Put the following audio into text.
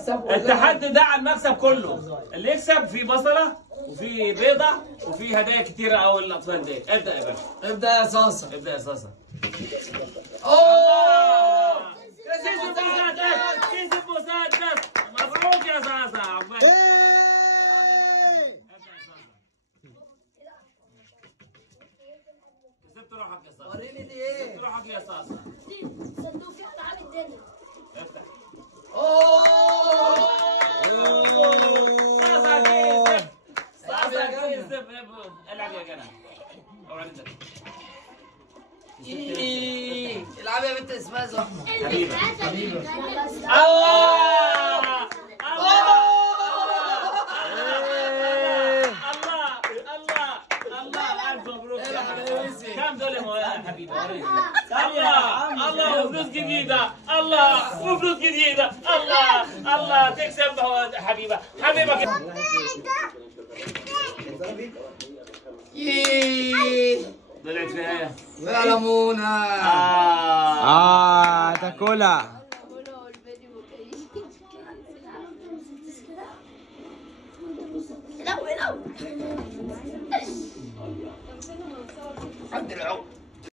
التحدي ده على المكسب كله، اللي يكسب فيه بصله وفي بيضه وفي هدايا كتيره قوي للاطفال دي. ابدا يا باشا. ابدا يا صاصه. ابدا يا صاصه. اوه كسب مسدس، كسب مسدس. مبروك يا صاصه. عقبال. كسبت روحك يا صاصه. وريني دي ايه؟ كسبت روحك يا صاصه. صندوق فيه العاب الدنيا. افتح. اوه صاصه كسب. صاصه كسب. العب يا جنى. اوعى انت. العبي يا بنت اسمها زهره. حبيبه. حبيبه. الله الله الف مبروك يا حبيبي. كم دول يا حبيبي؟ الله وفلوس جديده. الله وفلوس جديده. الله تكسب حبيبه. حبيبك طلعت فيها ايه؟ يا لمونة. تاكلها. لو عند العود.